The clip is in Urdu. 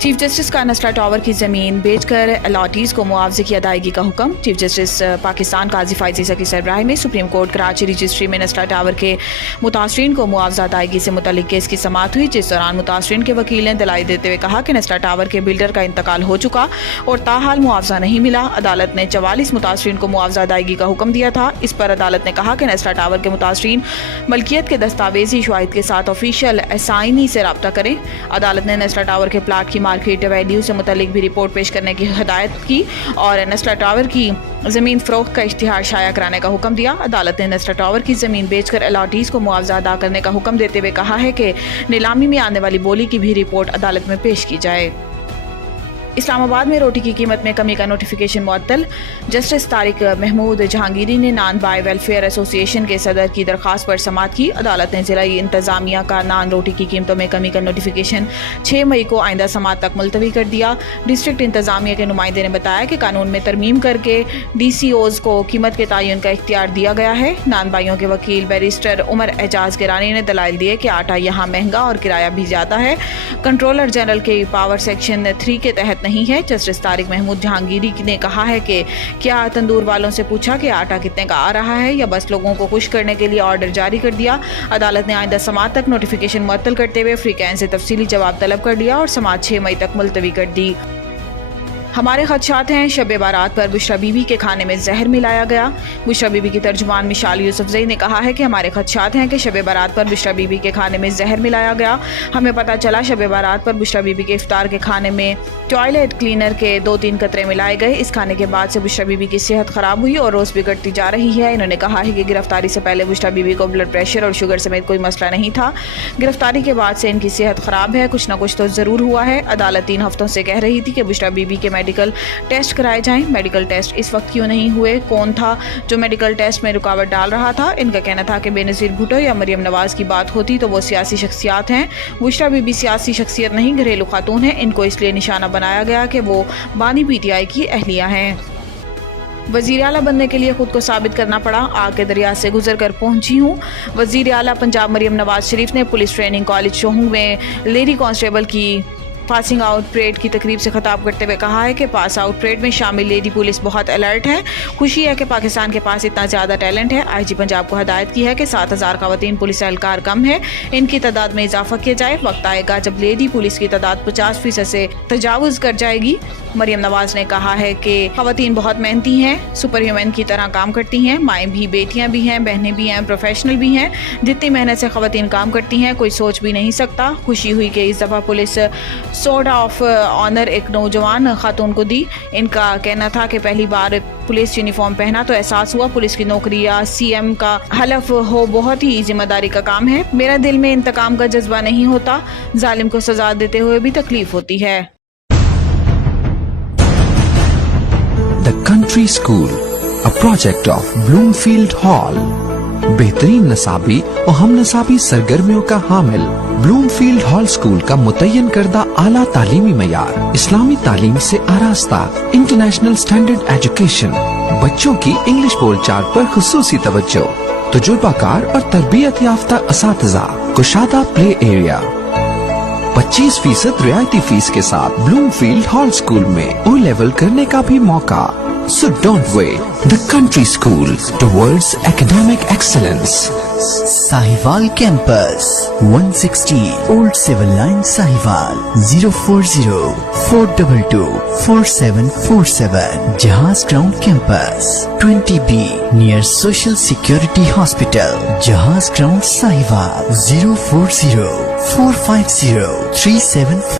چیف جسٹس کا نسلا ٹاور کی زمین بیچ کر الاٹیز کو معاوضے کی ادائیگی کا حکم. چیف جسٹس پاکستان قاضی فائز عیسی کی سربراہی میں سپریم کورٹ کراچی رجسٹری میں نسلا ٹاور کے متاثرین کو معاوضہ ادائیگی سے متعلق کیس کی سماعت ہوئی، جس دوران متاثرین کے وکیل نے دلائل دیتے ہوئے کہا کہ نسلا ٹاور کے بلڈر کا انتقال ہو چکا اور تاحال معاوضہ نہیں ملا. عدالت نے 44 متاثرین کو معاوضہ ادائیگی کا حکم دیا تھا. اس پر عدالت نے کہا کہ نسلا ٹاور کے متاثرین ملکیت کے دستاویزی شواہد کے ساتھ آفیشیل اسائنی سے رابطہ کریں. عدالت نے نسلا ٹاور کے پلاٹ کی مارکیٹ ویلیو سے متعلق بھی رپورٹ پیش کرنے کی ہدایت کی اور نسلا ٹاور کی زمین فروخت کا اشتہار شائع کرانے کا حکم دیا. عدالت نے نسلا ٹاور کی زمین بیچ کر الاٹیز کو معاوضہ ادا کرنے کا حکم دیتے ہوئے کہا ہے کہ نیلامی میں آنے والی بولی کی بھی رپورٹ عدالت میں پیش کی جائے. اسلام آباد میں روٹی کی قیمت میں کمی کا نوٹیفیکیشن معطل. جسٹس طارق محمود جہانگیری نے نان بائی ویلفیئر ایسوسی ایشن کے صدر کی درخواست پر سماعت کی. عدالت نے ضلعی انتظامیہ کا نان روٹی کی قیمتوں میں کمی کا نوٹیفیکیشن 6 مئی کو آئندہ سماعت تک ملتوی کر دیا. ڈسٹرکٹ انتظامیہ کے نمائندے نے بتایا کہ قانون میں ترمیم کر کے ڈی سی اوز کو قیمت کے تعین کا اختیار دیا گیا ہے. نان بھائیوں کے وکیل بیرسٹر عمر اعجاز گرانی نے دلائل دیے کہ آٹا یہاں مہنگا اور کرایہ بھی زیادہ ہے. کنٹرولر جنرل کے پاور سیکشن 3 کے تحت نہیں ہے. جسٹس طارق محمود جہانگیری نے کہا ہے کہ کیا تندور والوں سے پوچھا کہ آٹا کتنے کا آ رہا ہے یا بس لوگوں کو خوش کرنے کے لیے آرڈر جاری کر دیا. عدالت نے آئندہ سماعت تک نوٹیفیکیشن معطل کرتے ہوئے فریقین سے تفصیلی جواب طلب کر لیا اور سماعت 6 مئی تک ملتوی کر دی. ہمارے خدشات ہیں، شب بارات پر بشرا بی بی کے کھانے میں زہر ملایا گیا. بشرا بی بی کی ترجمان مشال یوسفزئی نے کہا ہے کہ ہمارے خدشات ہیں کہ شب بارات پر بشرا بی بی کے کھانے میں زہر ملایا گیا. ہمیں پتہ چلا شب بارات پر بشرا بی بی کے افطار کے کھانے میں ٹوائلٹ کلینر کے 2-3 قطرے ملائے گئے. اس کھانے کے بعد سے بشرا بی بی کی صحت خراب ہوئی اور روز بگڑتی جا رہی ہے. انہوں نے کہا ہے کہ گرفتاری سے پہلے بشرا بی بی کو بلڈ پریشر اور شوگر سمیت کوئی مسئلہ نہیں تھا. گرفتاری کے بعد سے ان کی صحت خراب ہے، کچھ نہ کچھ تو ضرور ہوا ہے. عدالت 3 ہفتوں سے کہہ رہی تھی کہ بشرا بی بی کے میڈیکل ٹیسٹ کرائے جائیں. میڈیکل ٹیسٹ اس وقت کیوں نہیں ہوئے؟ کون تھا جو میڈیکل ٹیسٹ میں رکاوٹ ڈال رہا تھا؟ ان کا کہنا تھا کہ بے نظیر بھٹو یا مریم نواز کی بات ہوتی تو وہ سیاسی شخصیات ہیں. بشرا بی بی سیاسی شخصیت نہیں، گھریلو خاتون ہیں. ان کو اس لیے نشانہ بنایا گیا کہ وہ بانی پی ٹی آئی کی اہلیہ ہیں. وزیر اعلیٰ بننے کے لیے خود کو ثابت کرنا پڑا، آگ کے دریا سے گزر کر پہنچی ہوں. وزیر اعلیٰ پنجاب مریم نواز شریف نے پولیس ٹریننگ کالج شوہنگ میں لیڈی کانسٹیبل کی پاسنگ آؤٹ پریڈ کی تقریب سے خطاب کرتے ہوئے کہا ہے کہ پاس آؤٹ پریڈ میں شامل لیڈی پولیس بہت الرٹ ہے. خوشی ہے کہ پاکستان کے پاس اتنا زیادہ ٹیلنٹ ہے. آئی جی پنجاب کو ہدایت کی ہے کہ 7000 خواتین پولیس اہلکار کم ہے، ان کی تعداد میں اضافہ کیا جائے. وقت آئے گا جب لیڈی پولیس کی تعداد 50% سے تجاوز کر جائے گی. مریم نواز نے کہا ہے کہ خواتین بہت محنتی ہیں، سپر ہیومن کی طرح کام کرتی ہیں. مائیں بھی، بیٹیاں بھی ہیں، بہنیں بھی ہیں، پروفیشنل بھی ہیں. جتنی محنت سے خواتین کام کرتی ہیں کوئی سوچ بھی نہیں سکتا. خوشی ہوئی کہ اس دفعہ پولیس سورڈ آف آنر ایک نوجوان خاتون کو دی. ان کا کہنا تھا کہ پہلی بار پولیس یونیفارم پہنا تو احساس ہوا پولیس کی نوکری یا سی ایم کا حلف ہو بہت ہی ذمہ داری کا کام ہے. میرا دل میں انتقام کا جذبہ نہیں ہوتا، ظالم کو سزا دیتے ہوئے بھی تکلیف ہوتی ہے. The Country School, a project of Bloomfield Hall. بہترین نصابی اور ہم نصابی سرگرمیوں کا حامل بلومفیلڈ ہال اسکول کا متعین کردہ اعلیٰ تعلیمی معیار، اسلامی تعلیم سے آراستہ، انٹرنیشنل سٹینڈرڈ ایجوکیشن، بچوں کی انگلش بول چال پر خصوصی توجہ، تجربہ کار اور تربیت یافتہ اساتذہ، کشادہ پلے ایریا، 25% رعایتی فیس کے ساتھ بلومفیلڈ ہال اسکول میں او لیول کرنے کا بھی موقع. So don't wait. The Country School towards academic excellence. Sahiwal Campus, 160 Old Civil Line, Sahiwal, 040-422-4747. Jahaz Ground Campus, 20B, near Social Security Hospital. Jahaz Ground, Sahiwal, 040-450-37.